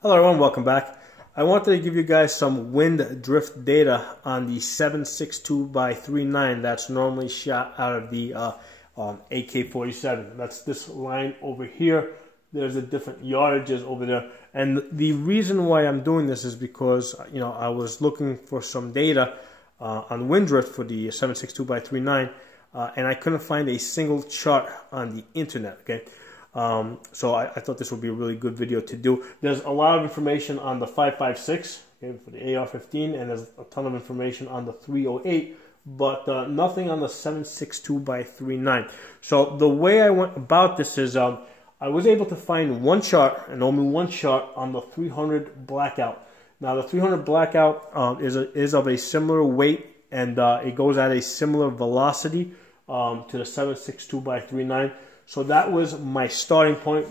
Hello everyone, welcome back. I wanted to give you guys some wind drift data on the 7.62x39 that's normally shot out of the AK-47. That's this line over here. There's the different yardages over there. And the reason why I'm doing this is because, I was looking for some data on wind drift for the 7.62x39 and I couldn't find a single chart on the internet, okay? So I thought this would be a really good video to do. There's a lot of information on the 5.56, okay, for the AR-15, and there's a ton of information on the 308, but nothing on the 7.62x39. So the way I went about this is I was able to find one chart, and only one chart, on the 300 blackout. Now the 300 blackout is of a similar weight, and it goes at a similar velocity to the 7.62x39. So that was my starting point.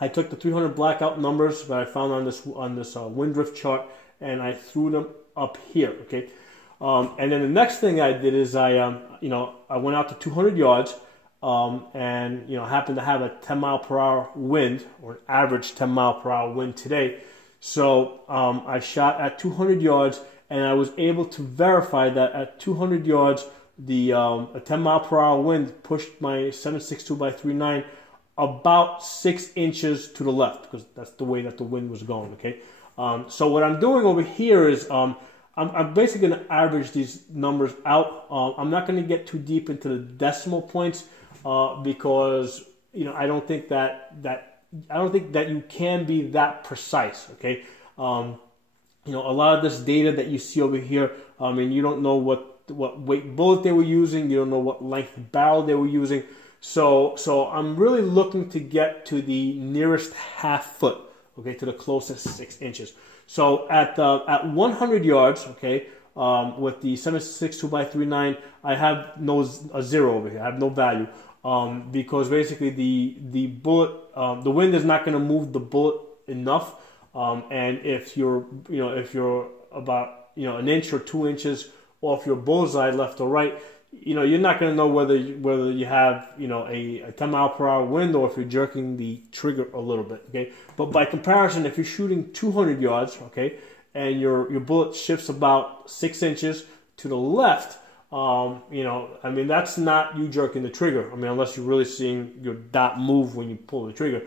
I took the 300 blackout numbers that I found on this wind drift chart, and I threw them up here. Okay, and then the next thing I did is I went out to 200 yards, and happened to have a 10-mile-per-hour wind, or an average 10-mile-per-hour wind today. So I shot at 200 yards, and I was able to verify that at 200 yards. A 10-mile-per-hour wind pushed my 7.62x39 about 6 inches to the left, because that's the way that the wind was going. Okay, so what I'm doing over here is I'm basically going to average these numbers out. I'm not going to get too deep into the decimal points because I don't think that you can be that precise. Okay, a lot of this data that you see over here, you don't know what weight bullet they were using, you don't know what length barrel they were using, so I'm really looking to get to the nearest half foot, okay, to the closest 6 inches. So at 100 yards, okay, with the 7.62x39, I have a zero over here. I have no value because basically the bullet, the wind is not going to move the bullet enough, and if you're about an inch or 2 inches off your bullseye, left or right, you're not going to know whether you have a 10-mile-per-hour wind or if you're jerking the trigger a little bit. Okay, but by comparison, if you're shooting 200 yards, okay, and your bullet shifts about 6 inches to the left, that's not you jerking the trigger. Unless you're really seeing your dot move when you pull the trigger,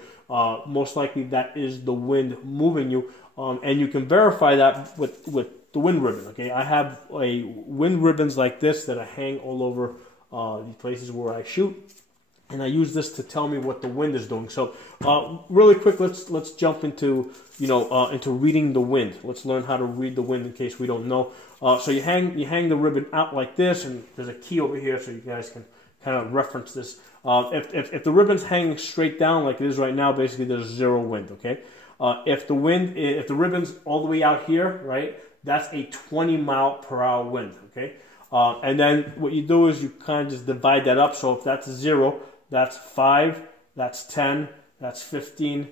most likely that is the wind moving you, and you can verify that with the wind ribbon. Okay, I have wind ribbons like this that I hang all over the places where I shoot, and I use this to tell me what the wind is doing. So really quick, let's jump into into reading the wind. Let's learn how to read the wind in case we don't know. So you hang the ribbon out like this, and there's a key over here so you guys can kind of reference this. If the ribbon's hanging straight down like it is right now, basically there's zero wind. Okay, if the ribbon's all the way out here, right, that's a 20-mile-per-hour wind, okay? And then what you do is you kind of just divide that up. So if that's 0, that's 5, that's 10, that's 15,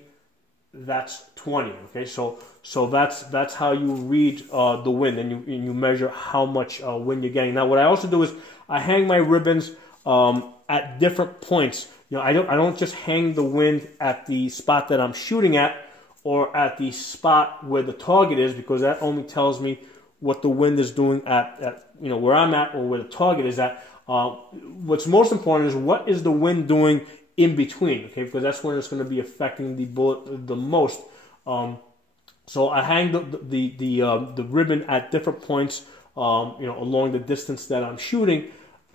that's 20, okay? So that's how you read the wind, and you measure how much wind you're getting. Now what I also do is I hang my ribbons at different points. I don't just hang the wind at the spot that I'm shooting at, or at the spot where the target is, because that only tells me what the wind is doing at where I'm at or where the target is at. What's most important is what is the wind doing in between, okay? Because that's when it's going to be affecting the bullet the most. So I hang the ribbon at different points, along the distance that I'm shooting,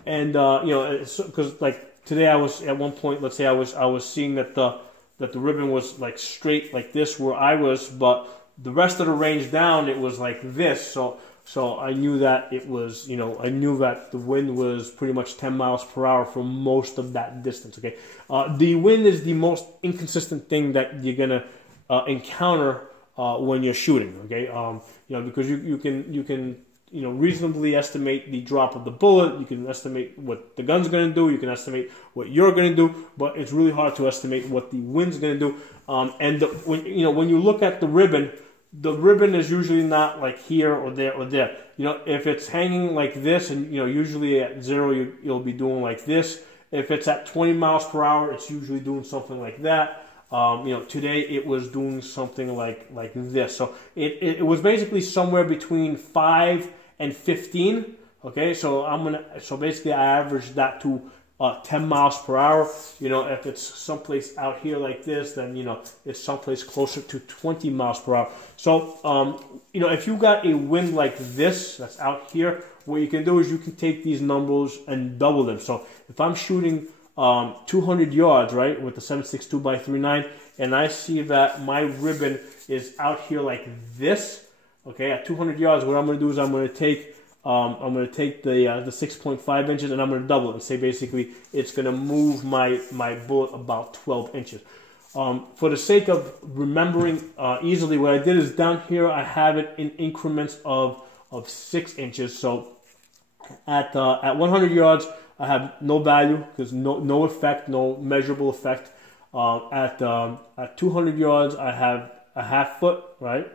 and because like today I was at one point, let's say I was seeing that the ribbon was like straight like this where I was, but the rest of the range down it was like this. So I knew that it was, I knew that the wind was pretty much 10 miles per hour for most of that distance. Okay, the wind is the most inconsistent thing that you're gonna encounter when you're shooting. Okay, because you can reasonably estimate the drop of the bullet. You can estimate what the gun's going to do. You can estimate what you're going to do, but it's really hard to estimate what the wind's going to do. When you look at the ribbon is usually not like here or there or there. If it's hanging like this, and usually at 0 you'll be doing like this. If it's at 20 miles per hour, it's usually doing something like that. Today it was doing something like this. So it was basically somewhere between 5 and 15. Okay, so basically I averaged that to 10 miles per hour. If it's someplace out here like this, then it's someplace closer to 20 miles per hour. So if you got a wind like this that's out here, what you can do is you can take these numbers and double them. So if I'm shooting 200 yards, right, with the 7.62 by 3.9, and I see that my ribbon is out here like this, okay, at 200 yards, what I'm going to do is I'm going to take the 6.5 inches and I'm going to double it and say basically it's going to move my bullet about 12 inches. For the sake of remembering easily, what I did is down here I have it in increments of 6 inches. So at 100 yards I have no value because no effect, no measurable effect. At 200 yards I have a half foot, right?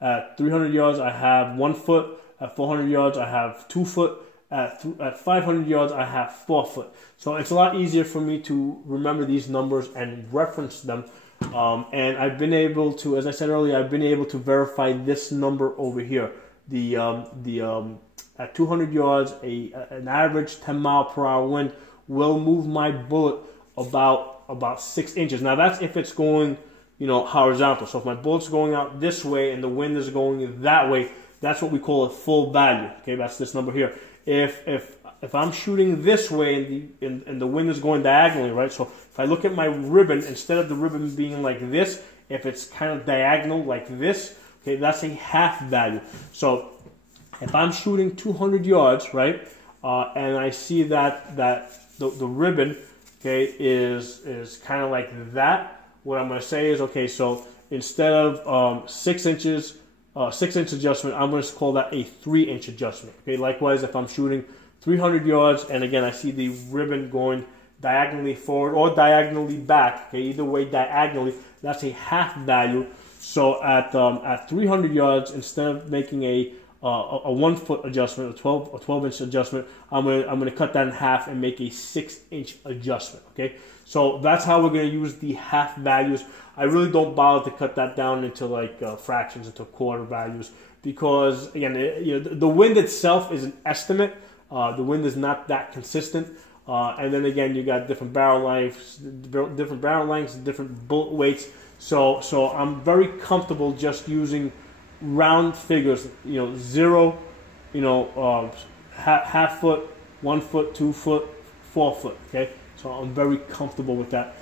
At 300 yards I have 1 foot. At 400 yards, I have 2 foot. At 500 yards, I have 4 foot. So it's a lot easier for me to remember these numbers and reference them. And I've been able to, as I said earlier, I've been able to verify this number over here. At 200 yards, an average 10 mile per hour wind will move my bullet about 6 inches. Now that's if it's going, horizontal. So if my bullet's going out this way and the wind is going that way, that's what we call a full value. Okay, that's this number here. If I'm shooting this way and the wind is going diagonally, right? So if I look at my ribbon, instead of the ribbon being like this, if it's kind of diagonal like this, okay, that's a half value. So if I'm shooting 200 yards, right, and I see that the ribbon, okay, is kind of like that, what I'm going to say is, okay, so instead of 6 inches, 6-inch adjustment, I'm going to call that a 3-inch adjustment. Okay, likewise, if I'm shooting 300 yards and again I see the ribbon going diagonally forward or diagonally back, okay, either way diagonally, that's a half value. So at 300 yards, instead of making a 1 foot adjustment, a 12-inch adjustment, I'm gonna cut that in half and make a 6-inch adjustment. Okay, so that's how we're gonna use the half values. I really don't bother to cut that down into like fractions, into quarter values, because again, the wind itself is an estimate. The wind is not that consistent, and then again, you got different barrel lengths, different bullet weights. So I'm very comfortable just using round figures. 0, half foot, 1 foot, 2 foot, 4 foot. Okay, so I'm very comfortable with that.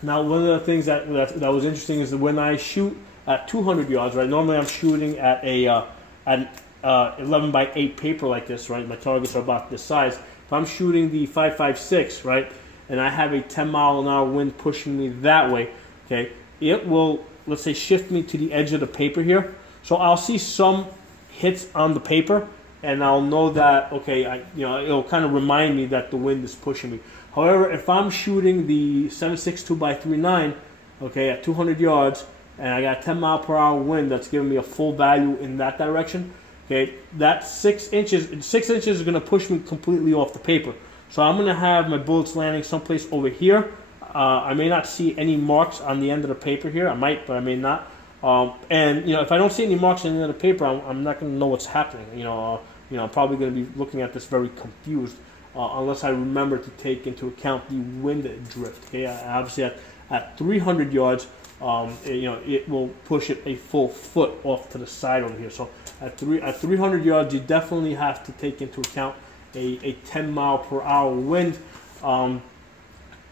Now, one of the things that was interesting is that when I shoot at 200 yards, right? Normally, I'm shooting at an 11 by 8 paper like this, right? My targets are about this size. If I'm shooting the 5.56, right, and I have a 10 mile an hour wind pushing me that way, okay, it will, let's say, shift me to the edge of the paper here. So I'll see some hits on the paper, and I'll know that, okay, it'll kind of remind me that the wind is pushing me. However, if I'm shooting the 7.62 by 3.9, okay, at 200 yards, and I got 10 mile per hour wind that's giving me a full value in that direction, okay, that 6 inches is going to push me completely off the paper. So I'm going to have my bullets landing someplace over here. I may not see any marks on the end of the paper here. I might, but I may not. And if I don't see any marks on the end of the paper, I'm not going to know what's happening. I'm probably going to be looking at this very confused. Unless I remember to take into account the wind drift. Okay, obviously at 300 yards, it will push it a full foot off to the side over here. So at 300 yards, you definitely have to take into account a 10 mile per hour wind.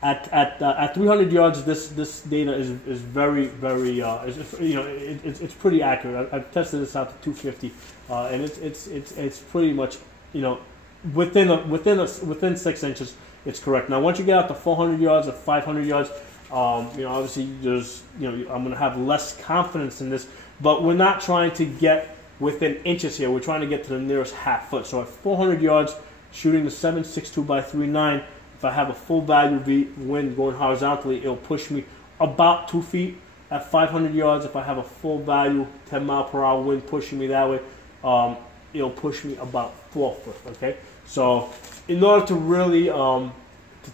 At 300 yards, this data is very it's pretty accurate. I've tested this out to 250, and it's pretty much within 6 inches, it's correct. Now, once you get out to 400 yards or 500 yards, obviously there's, I'm going to have less confidence in this, but we're not trying to get within inches here. We're trying to get to the nearest half foot. So at 400 yards, shooting the 7.62 by 3.9, if I have a full value wind going horizontally, it'll push me about 2 feet. At 500 yards, if I have a full value 10 mile per hour wind pushing me that way, it'll push me about 4 foot. Okay, so in order to really to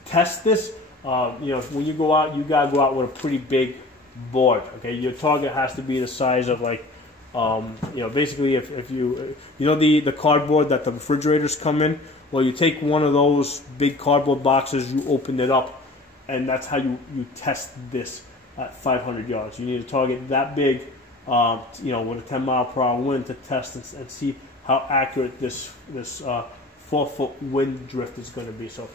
test this, you know, when you go out, you gotta go out with a pretty big board. Okay, your target has to be the size of like, you know, basically if you know the cardboard that the refrigerators come in. Well, you take one of those big cardboard boxes, you open it up, and that's how you test this at 500 yards. You need a target that big, you know, with a 10-mile-per-hour wind to test and see how accurate this 4-foot wind drift is going to be. So,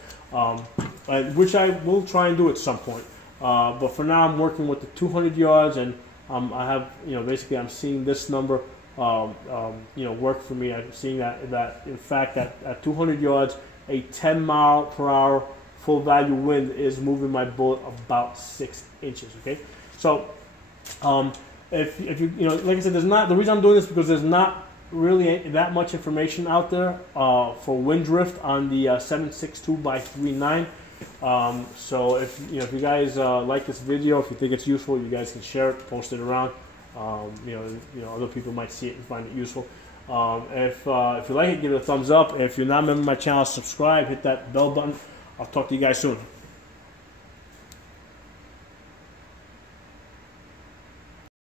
which I will try and do at some point. But for now, I'm working with the 200 yards, and I have, you know, basically I'm seeing this number, you know, work for me. I'm seeing that in fact at 200 yards, a 10-mile-per-hour full value wind is moving my bullet about 6 inches. Okay, so if you know, like I said, there's not, the reason I'm doing this because there's not really that much information out there for wind drift on the 7.62 by 3.9. So if you know, if you guys like this video, if you think it's useful, you guys can share it, post it around. You know, other people might see it and find it useful. If you like it, give it a thumbs up. If you're not a member of my channel, subscribe, hit that bell button. I'll talk to you guys soon.